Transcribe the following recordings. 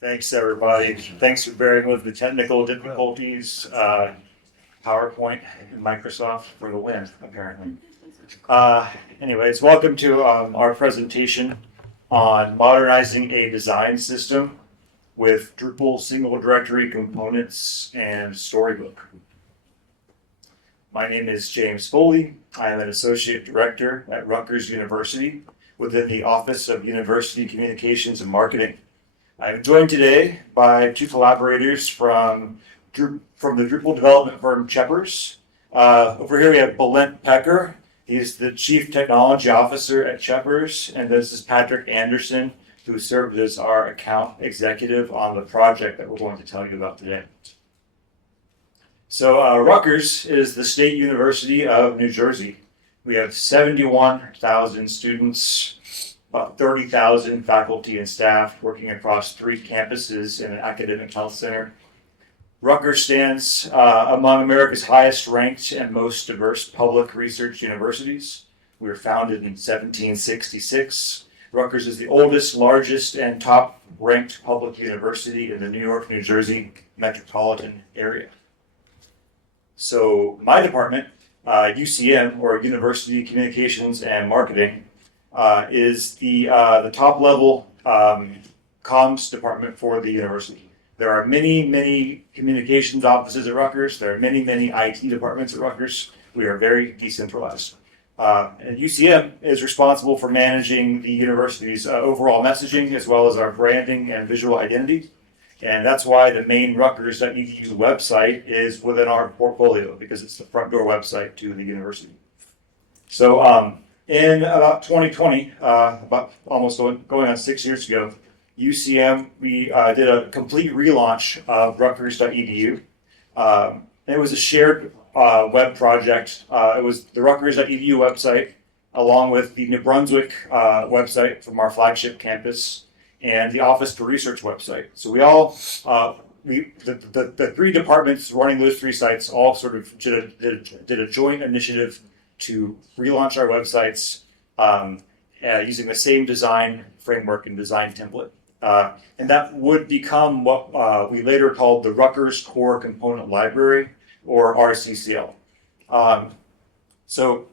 Thanks, everybody. Thanks for bearing with the technical difficulties. PowerPoint and Microsoft for the win, apparently. Anyways, welcome to our presentation on modernizing a design system with Drupal single directory components and Storybook. My name is James Foley. I am an associate director at Rutgers University within the Office of University Communications and Marketing. I'm joined today by two collaborators from the Drupal development firm Cheppers. Over here we have Bálint Pekker. He's the Chief Technology Officer at Cheppers, and this is Patrick Anderson, who served as our account executive on the project that we're going to tell you about today. So Rutgers is the State University of New Jersey. We have 71,000 students, about 30,000 faculty and staff working across 3 campuses and an academic health center. Rutgers stands among America's highest ranked and most diverse public research universities. We were founded in 1766. Rutgers is the oldest, largest, and top ranked public university in the New York, New Jersey metropolitan area. So my department, UCM, or University Communications and Marketing, is the top level comms department for the university. There are many communications offices at Rutgers. There are many IT departments at Rutgers. We are very decentralized. And UCM is responsible for managing the university's overall messaging as well as our branding and visual identity. And that's why the main rutgers.edu website is within our portfolio, because it's the front door website to the university. So in about 2020, about almost going on 6 years ago, UCM, we did a complete relaunch of rutgers.edu. It was a shared web project. It was the rutgers.edu website, along with the New Brunswick website from our flagship campus, and the Office for Research website. So we all, the 3 departments running those 3 sites all sort of did a joint initiative to relaunch our websites using the same design framework and design template. And that would become what we later called the Rutgers Core Component Library, or RCCL. So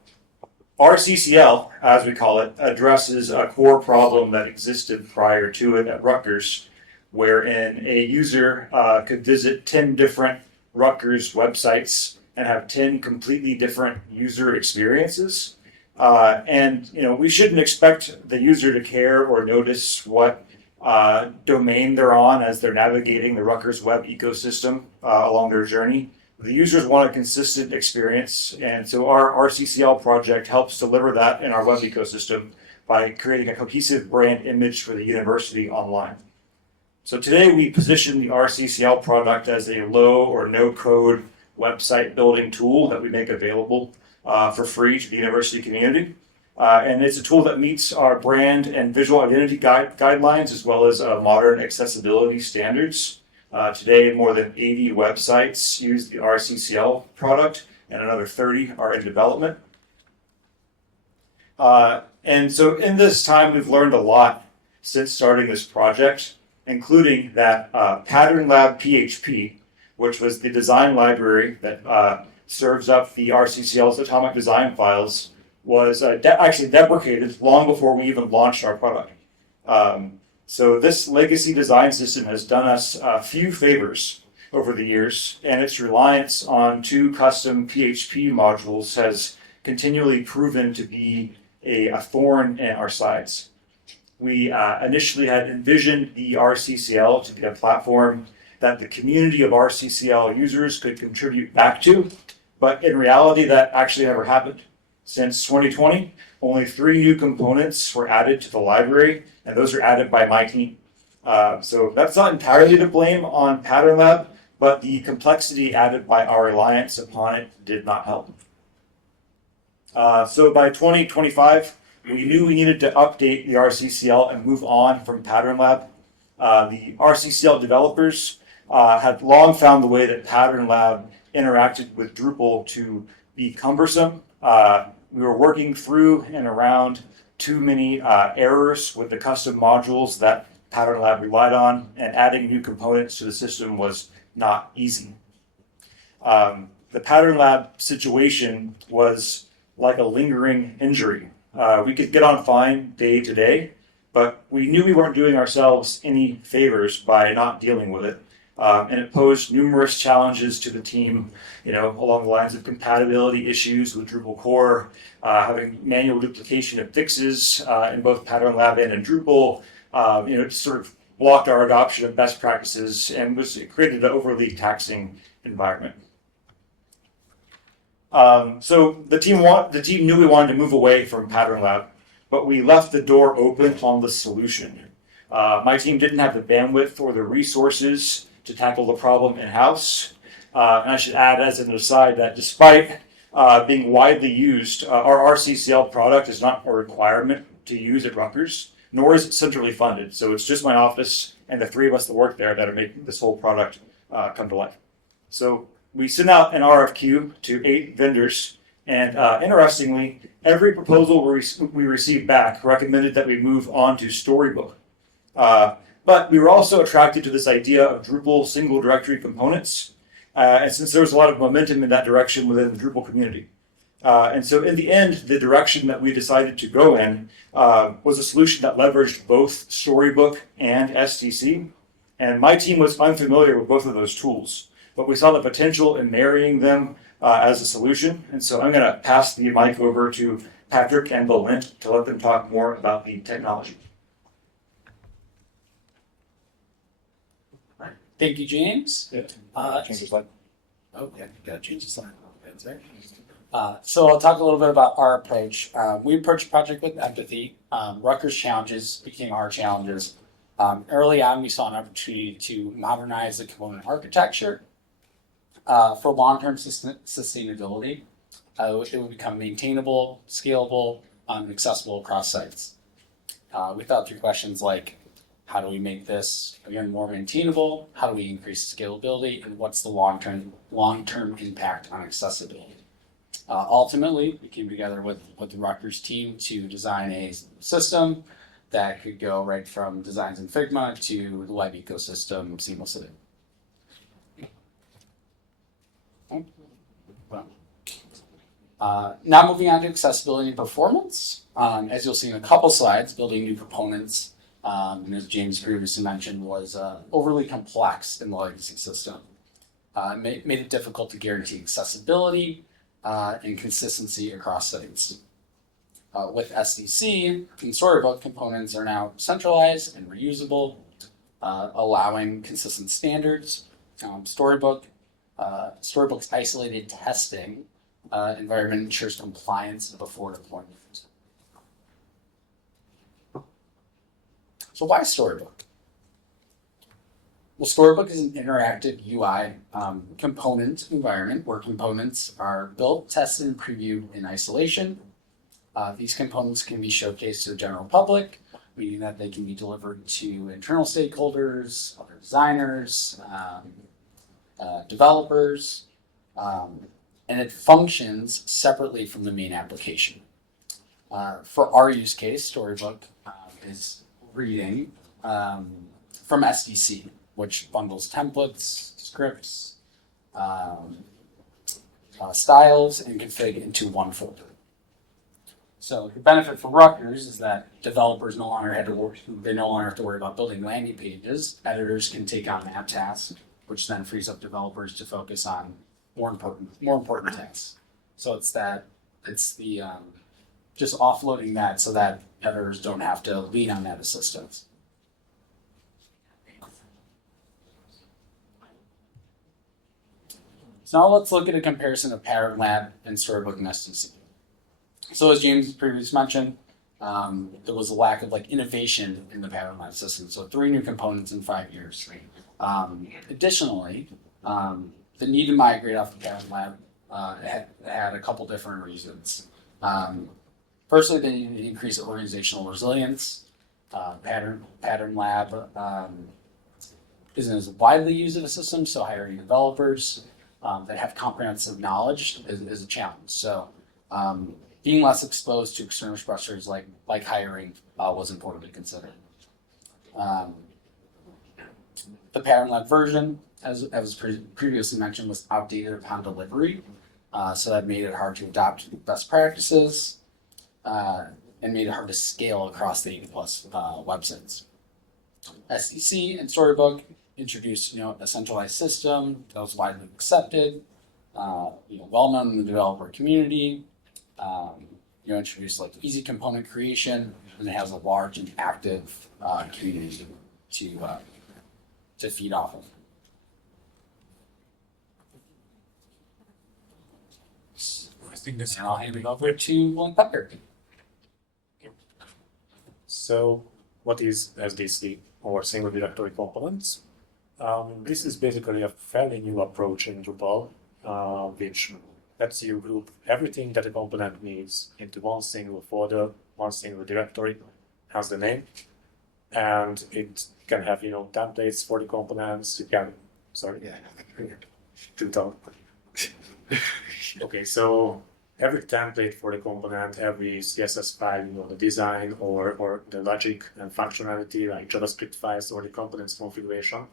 RCCL, as we call it, addresses a core problem that existed prior to it at Rutgers, wherein a user could visit 10 different Rutgers websites and have 10 completely different user experiences. And we shouldn't expect the user to care or notice what domain they're on as they're navigating the Rutgers web ecosystem along their journey. The users want a consistent experience, and so our RCCL project helps deliver that in our web ecosystem by creating a cohesive brand image for the university online. So today we position the RCCL product as a low or no code website building tool that we make available for free to the university community. And it's a tool that meets our brand and visual identity guidelines as well as modern accessibility standards. Today, more than 80 websites use the RCCL product, and another 30 are in development. And so in this time, we've learned a lot since starting this project, including that Pattern Lab PHP, which was the design library that serves up the RCCL's atomic design files, was actually deprecated long before we even launched our product. So this legacy design system has done us a few favors over the years, and its reliance on 2 custom PHP modules has continually proven to be a thorn in our sides. We initially had envisioned the RCCL to be a platform that the community of RCCL users could contribute back to, but in reality that actually never happened. Since 2020, only 3 new components were added to the library, and those are added by my team. So that's not entirely to blame on Pattern Lab, but the complexity added by our reliance upon it did not help. So by 2025, we knew we needed to update the RCCL and move on from Pattern Lab. The RCCL developers had long found the way that Pattern Lab interacted with Drupal to be cumbersome. We were working through and around too many errors with the custom modules that Pattern Lab relied on, and adding new components to the system was not easy. The Pattern Lab situation was like a lingering injury. We could get on fine day to day, but we knew we weren't doing ourselves any favors by not dealing with it. And it posed numerous challenges to the team, along the lines of compatibility issues with Drupal core, having manual duplication of fixes in both Pattern Lab and in Drupal. It sort of blocked our adoption of best practices and it created an overly taxing environment. So the team knew we wanted to move away from Pattern Lab, but we left the door open on the solution. My team didn't have the bandwidth or the resources to tackle the problem in-house. And I should add as an aside that despite being widely used, our RCCL product is not a requirement to use at Rutgers, nor is it centrally funded. So it's just my office and the three of us that work there that are making this whole product come to life. So we sent out an RFQ to 8 vendors, and interestingly, every proposal we received back recommended that we move on to Storybook. But we were also attracted to this idea of Drupal single directory components, and since there was a lot of momentum in that direction within the Drupal community. And so in the end, the direction that we decided to go in was a solution that leveraged both Storybook and SDC. And my team was unfamiliar with both of those tools, but we saw the potential in marrying them as a solution. And so I'm going to pass the mic over to Pekker and Bálint to let them talk more about the technology. Thank you, James. Change the slide. Oh, yeah, got to change the slide. So I'll talk a little bit about our approach. We approached the project with empathy. Rutgers' challenges became our challenges. Early on, we saw an opportunity to modernize the component architecture for long-term sustainability. It would become maintainable, scalable, and accessible across sites. We thought through questions like, how do we make this, again, more maintainable? How do we increase scalability? And what's the long-term impact on accessibility? Ultimately, we came together with the Rutgers team to design a system that could go right from designs in Figma to the web ecosystem seamlessly. Now moving on to accessibility and performance. As you'll see in a couple slides, building new components, as James previously mentioned, was overly complex in the legacy system. It made it difficult to guarantee accessibility and consistency across sites. With SDC and Storybook, components are now centralized and reusable, allowing consistent standards. Storybook's isolated testing environment ensures compliance before deployment. So why Storybook? Well, Storybook is an interactive UI component environment where components are built, tested, and previewed in isolation. These components can be showcased to the general public, meaning that they can be delivered to internal stakeholders, other designers, developers, and it functions separately from the main application. For our use case, Storybook is reading from SDC, which bundles templates, scripts, styles, and config into one folder. So the benefit for Rutgers is that developers no longer have to worry about building landing pages. Editors can take on that task, which then frees up developers to focus on more important tasks. So it's just offloading that so that editors don't have to lean on that assistance. So now let's look at a comparison of Pattern Lab and Storybook and SDC. So as James previously mentioned, there was a lack of innovation in the Pattern Lab system. So 3 new components in 5 years. Additionally, the need to migrate off the Pattern Lab had a couple different reasons. Firstly, they needed to increase organizational resilience. Pattern Lab isn't as widely used of a system, so hiring developers that have comprehensive knowledge is a challenge. So being less exposed to external stressors like hiring was important to consider. The pattern-led version, as previously mentioned, was outdated upon delivery, so that made it hard to adopt best practices and made it hard to scale across the 80+ websites. SDC and Storybook introduced, a centralized system that was widely accepted, well known in the developer community. Introduced like easy component creation, and it has a large and active community to feed off of. I think this. And I'll hand it over to Pekker. So, what is SDC, or single directory components? This is basically a fairly new approach in Drupal, which lets you group everything that a component needs into one single folder, one single directory, has the name, and it can have templates for the components. You can, too tall. Okay, so every template for the component, every CSS file, the design or the logic and functionality like JavaScript files or the components configuration,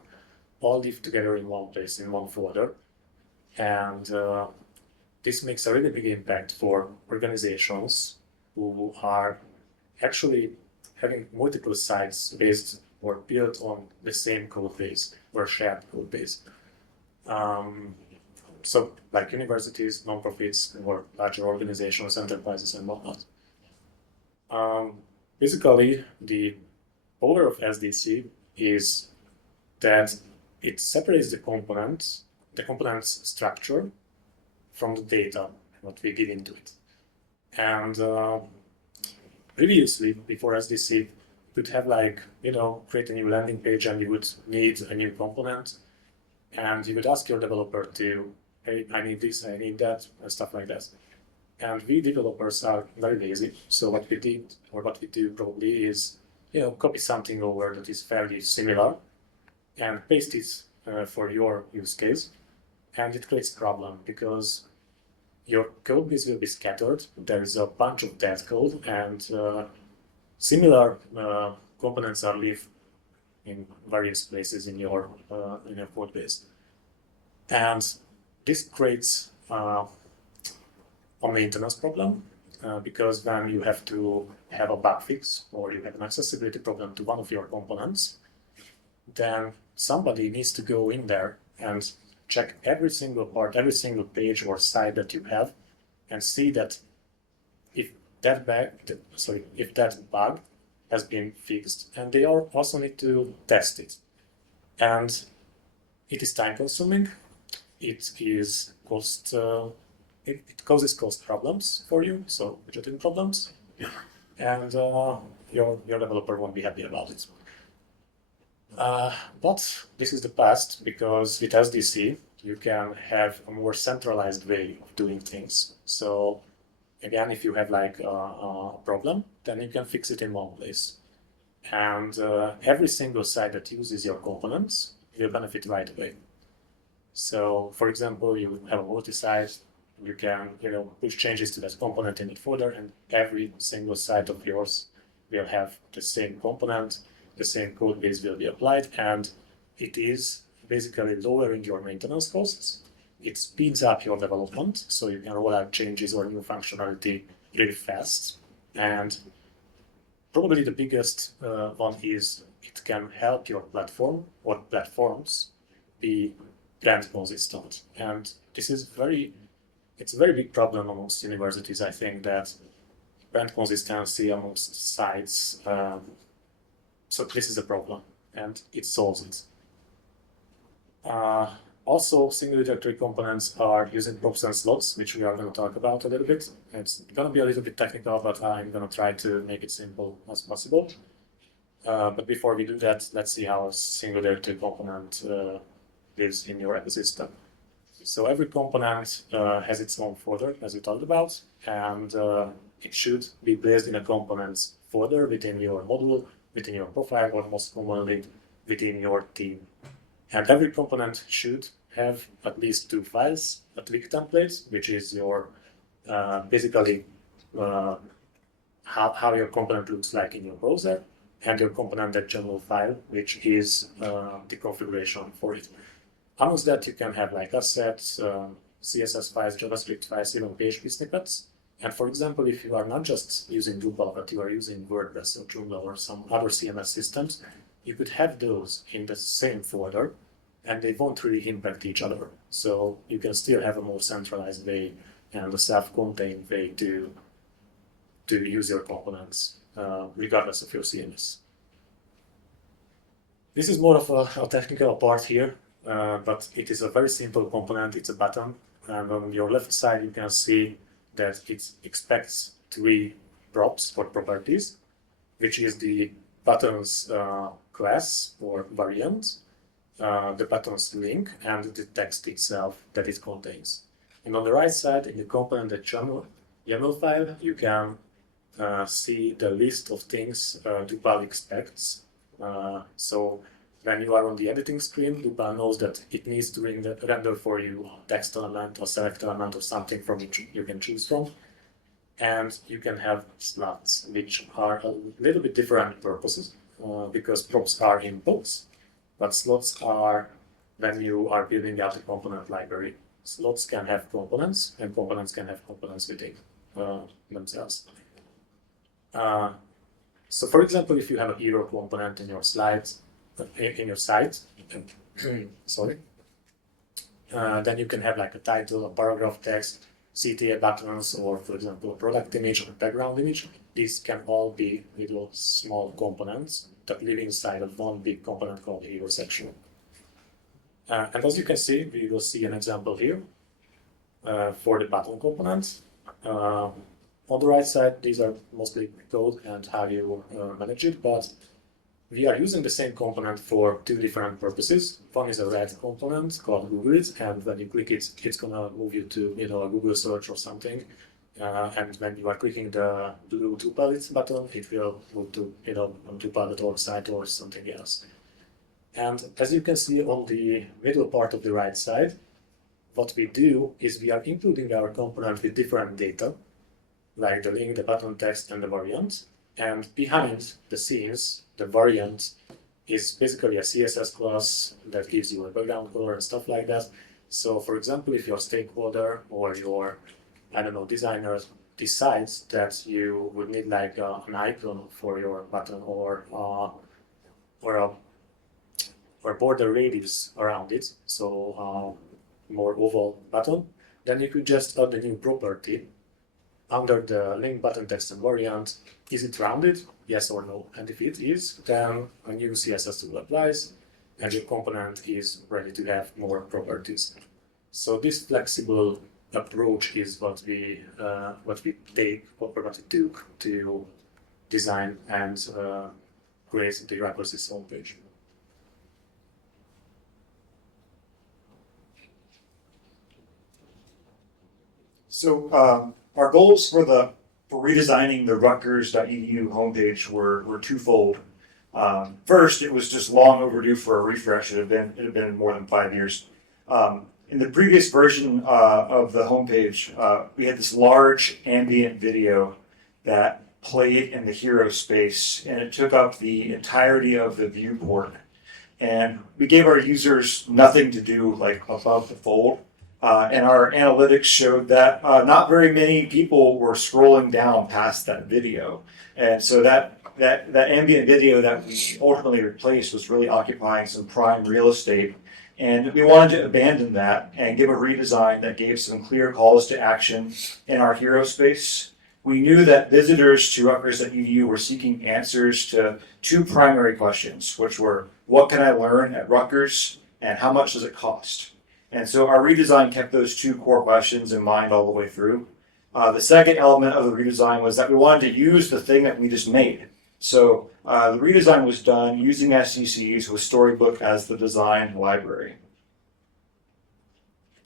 all live together in one place, in one folder. And this makes a really big impact for organizations who are actually having multiple sites based or built on the same code base or shared code base. So like universities, nonprofits, or larger organizations, enterprises, and whatnot. Basically, the power of SDC is that it separates the component's structure from the data, what we give into it. And previously, before SDC, you could have create a new landing page and you would need a new component. And you would ask your developer to, hey, I need this, I need that, and stuff like that. And we developers are very lazy. So what we did, or what we do probably is, copy something over that is fairly similar and paste it for your use case. And it creates a problem because your code base will be scattered. There is a bunch of dead code, and similar components are live in various places in your code base. And this creates a maintenance problem because when you have to have a bug fix or you have an accessibility problem to one of your components, then somebody needs to go in there and check every single part, every single page or site that you have, and see that if that bug has been fixed, and they also need to test it. And it is time consuming. It is cost. It causes cost problems for you, so budgeting problems, and your developer won't be happy about it. But this is the past, because with SDC you can have a more centralized way of doing things. So again, if you have a problem, then you can fix it in one place. And every single site that uses your components will benefit right away. So for example, you have a multi-site, you can push changes to that component in the folder, and every single site of yours will have the same component, the same code base will be applied, and it is basically lowering your maintenance costs. It speeds up your development, so you can roll out changes or new functionality really fast. And probably the biggest one is it can help your platform or platforms be brand consistent. And this is it's a very big problem amongst universities, I think, that brand consistency amongst sites. So this is a problem, and it solves it. Also, single directory components are using props and slots, which we are going to talk about a little bit. It's going to be a little bit technical, but I'm going to try to make it simple as possible. But before we do that, let's see how a single directory component lives in your ecosystem. So every component has its own folder, as we talked about, and it should be placed in a components folder within your module, within your profile, or most commonly within your team. And every component should have at least 2 files, a twig template, which is your basically how your component looks like in your browser, and your component.yaml file, which is the configuration for it. Amongst that, you can have like assets, CSS files, JavaScript files, even PHP snippets. And for example, if you are not just using Drupal, but you are using WordPress or Joomla or some other CMS systems, you could have those in the same folder, and they won't really impact each other. So you can still have a more centralized way and a self-contained way to use your components, regardless of your CMS. This is more of a technical part here, but it is a very simple component. It's a button, and on your left side you can see that it expects 3 props or properties, which is the button's class or variant, the button's link, and the text itself that it contains. And on the right side, in the component.yaml file, you can see the list of things Drupal expects. So when you are on the editing screen, Drupal knows that it needs to render for you a text element or select element or something from which you can choose from. And you can have slots, which are a little bit different purposes, because props are inputs, but slots are when you are building out a component library. Slots can have components, and components can have components within themselves. So for example, if you have a hero component in your slides, in your site, sorry, then you can have like a title, a paragraph text, CTA buttons, or for example, a product image or a background image. These can all be little small components that live inside of one big component called the hero section. And as you can see, we will see an example here for the button components. On the right side, these are mostly code and how you manage it, but we are using the same component for 2 different purposes. One is a red component called Google It, and when you click it, it's gonna move you to a Google search or something. And when you are clicking the blue Drupal It button, it will move to Drupal.org site or something else. And as you can see on the middle part of the right side, what we do is we are including our component with different data, like the link, the button text, and the variant. And behind the scenes, the variant is basically a CSS class that gives you a background color and stuff like that. So for example, if your stakeholder or your, designer decides that you would need like an icon for your button or a border radius around it, so more oval button, then you could just add a new property under the link, button text, and variant. Is it rounded? Yes or no? And if it is, then a new CSS tool applies, and your component is ready to have more properties. So this flexible approach is what we took to design and create the Rutgers homepage. So our goals for redesigning the Rutgers.edu homepage were twofold. First, it was just long overdue for a refresh. It had been more than 5 years. In the previous version of the homepage, we had this large ambient video that played in the hero space, and it took up the entirety of the viewport. And we gave our users nothing to do like above the fold. And our analytics showed that not very many people were scrolling down past that video. And so that ambient video that we ultimately replaced was really occupying some prime real estate. And we wanted to abandon that and give a redesign that gave some clear calls to action in our hero space. We knew that visitors to Rutgers.edu were seeking answers to 2 primary questions, which were, what can I learn at Rutgers and how much does it cost? And so our redesign kept those 2 core questions in mind all the way through. The second element of the redesign was that we wanted to use the thing that we just made. So the redesign was done using SDCs with Storybook as the design library.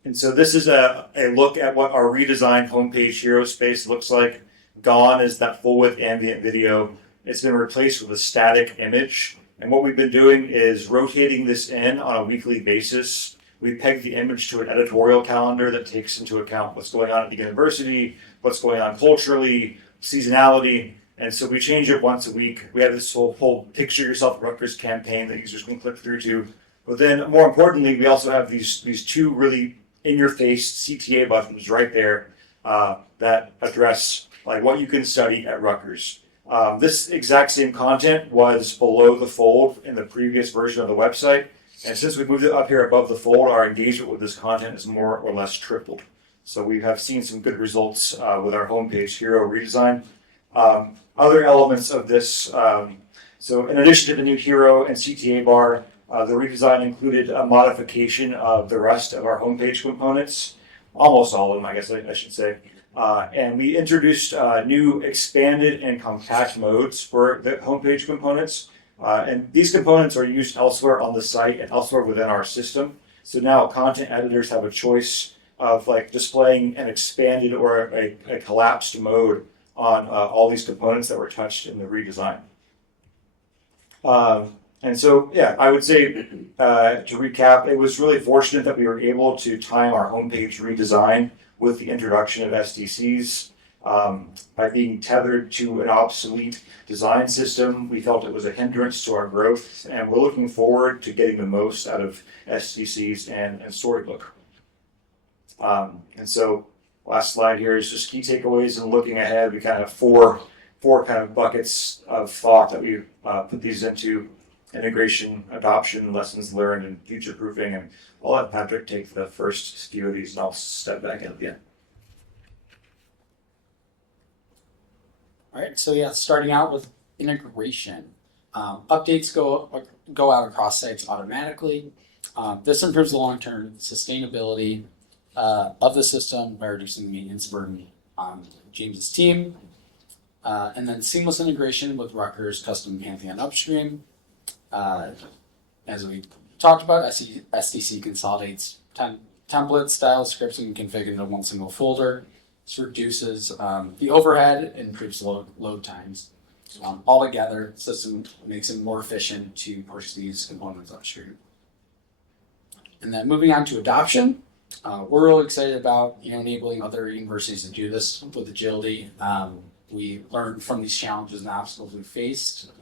And so this is a look at what our redesigned homepage hero space looks like. Gone is that full width ambient video. It's been replaced with a static image. And what we've been doing is rotating this in on a weekly basis. We pegged the image to an editorial calendar that takes into account what's going on at the university, what's going on culturally, seasonality, And so we change it once a week. We have this whole picture yourself Rutgers campaign that users can click through to. But then more importantly, we also have these two really in-your-face CTA buttons right there that address like what you can study at Rutgers. This exact same content was below the fold in the previous version of the website. And since we moved it up here above the fold, our engagement with this content is more or less tripled. So we have seen some good results with our homepage hero redesign. Other elements of this, so in addition to the new hero and CTA bar, the redesign included a modification of the rest of our homepage components, almost all of them, I guess I should say. And we introduced new expanded and compact modes for the homepage components. And these components are used elsewhere on the site and elsewhere within our system. So now content editors have a choice of like displaying an expanded or a collapsed mode on all these components that were touched in the redesign. And so, yeah, I would say to recap, it was really fortunate that we were able to time our homepage redesign with the introduction of SDCs. By being tethered to an obsolete design system, we felt it was a hindrance to our growth, and we're looking forward to getting the most out of SDCs and Storybook. And so, last slide here is just key takeaways and looking ahead. We kind of have four kind of buckets of thought that we put these into: integration, adoption, lessons learned, and future proofing. And I'll let Patrick take the first few of these, and I'll step back in at the end. All right, so yeah, starting out with integration. Updates go out across sites automatically. This improves the long-term sustainability of the system by reducing the maintenance burden on James's team. And then seamless integration with Rutgers custom Pantheon upstream. As we talked about, SDC consolidates templates, style scripts, and configured into one single folder. This reduces the overhead and improves load times. Altogether, the system makes it more efficient to push these components upstream. And then moving on to adoption, we're really excited about enabling other universities to do this with agility. We learned from these challenges and obstacles we faced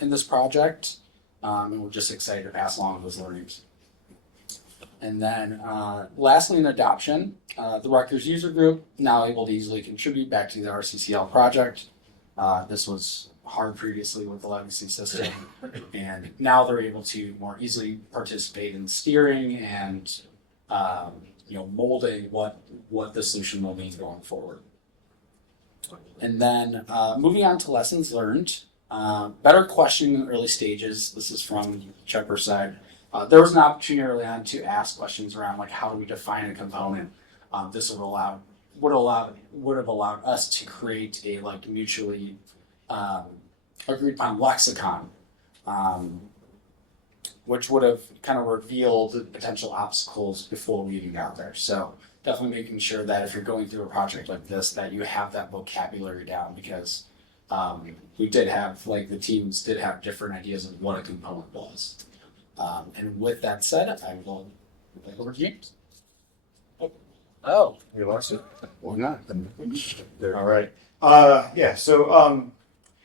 in this project, and we're just excited to pass along those learnings. And then lastly in adoption, the Rutgers user group now able to easily contribute back to the RCCL project. This was hard previously with the legacy system, and now they're able to more easily participate in steering and molding what the solution will be going forward. And then moving on to lessons learned, better questioning in the early stages. This is from Cheppers' side. There was an opportunity early on to ask questions around like how do we define a component. This would have allowed us to create a like mutually agreed upon lexicon, which would have kind of revealed the potential obstacles before we even got there. So definitely making sure that if you're going through a project like this, that you have that vocabulary down, because we did have, like the teams did have different ideas of what a component was. And with that said, I will take over to James. Oh, You lost it? or not. All right. So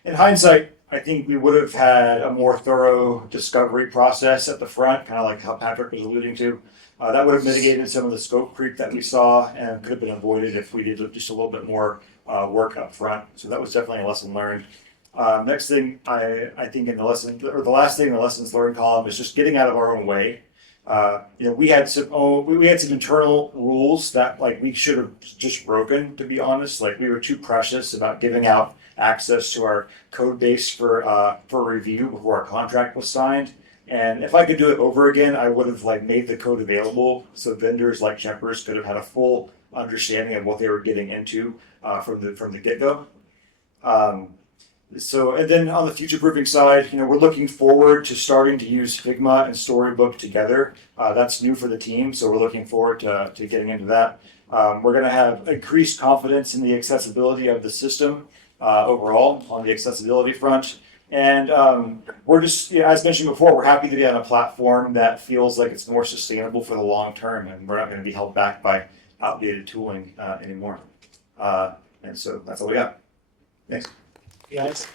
in hindsight, I think we would have had a more thorough discovery process at the front, kind of like how Patrick was alluding to. That would have mitigated some of the scope creep that we saw and could have been avoided if we did just a little bit more work up front. So that was definitely a lesson learned. Next thing I think in the lesson, or the last thing in the lessons learned column, is just getting out of our own way. We had some internal rules that like we should have just broken, to be honest. Like we were too precious about giving out access to our code base for review before our contract was signed. And if I could do it over again, I would have like made the code available so vendors like Cheppers could have had a full understanding of what they were getting into from the get-go. And then on the future-proofing side, we're looking forward to starting to use Figma and Storybook together. That's new for the team, so we're looking forward to getting into that. We're going to have increased confidence in the accessibility of the system overall on the accessibility front. And we're just, as mentioned before, we're happy to be on a platform that feels like it's more sustainable for the long term, and we're not going to be held back by outdated tooling anymore. And so that's all we got. Thanks. Guys.